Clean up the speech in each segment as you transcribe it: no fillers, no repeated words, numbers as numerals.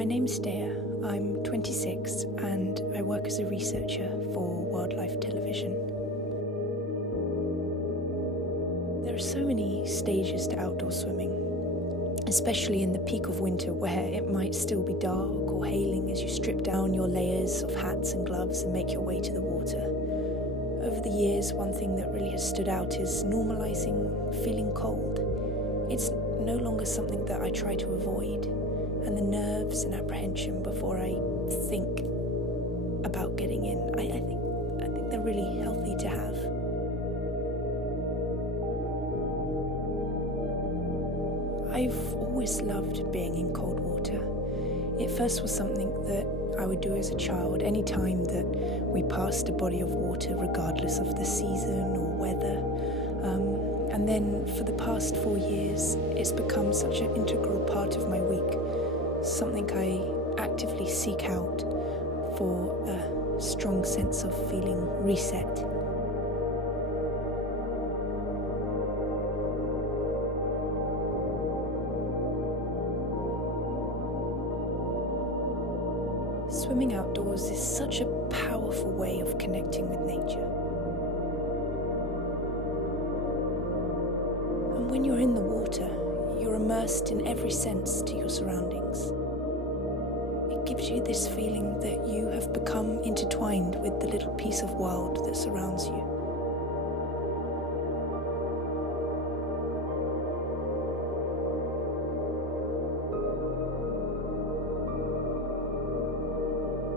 My name's Deya. I'm 26 and I work as a researcher for wildlife television. There are so many stages to outdoor swimming, especially in the peak of winter where it might still be dark or hailing as you strip down your layers of hats and gloves and make your way to the water. Over the years, one thing that really has stood out is normalising feeling cold. It's no longer something that I try to avoid, and the nerves and apprehension before I think about getting in, I think they're really healthy to have. I've always loved being in cold water. It first was something that I would do as a child any time that we passed a body of water, regardless of the season or weather. And then for the past 4 years, it's become such an integral part of my week, something I actively seek out for a strong sense of feeling reset. Swimming outdoors is such a powerful way of connecting with nature. And when you're in the water, you're immersed in every sense to your surroundings. It gives you this feeling that you have become intertwined with the little piece of world that surrounds you.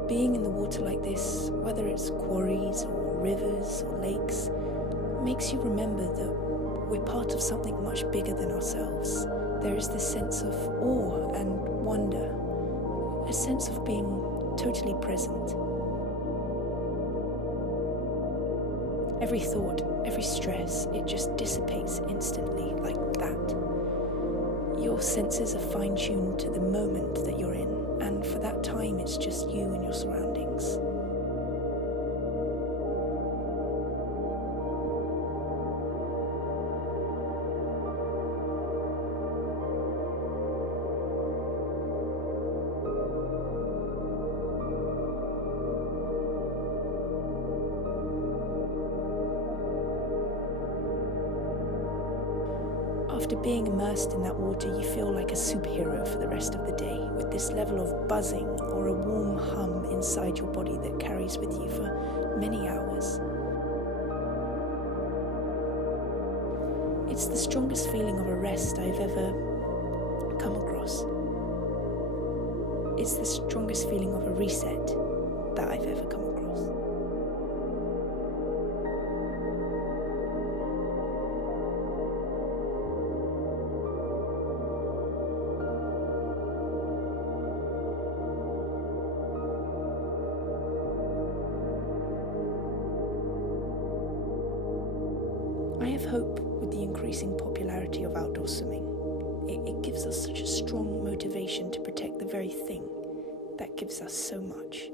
Being in the water like this, whether it's quarries or rivers or lakes, makes you remember that we're part of something much bigger than ourselves. There is this sense of awe and wonder, a sense of being totally present. Every thought, every stress, it just dissipates instantly like that. Your senses are fine-tuned to the moment that you're in, and for that time it's just you and your surroundings. After being immersed in that water, you feel like a superhero for the rest of the day, with this level of buzzing or a warm hum inside your body that carries with you for many hours. It's the strongest feeling of a rest I've ever come across. It's the strongest feeling of a reset that I've ever come across. I have hope with the increasing popularity of outdoor swimming. It gives us such a strong motivation to protect the very thing that gives us so much.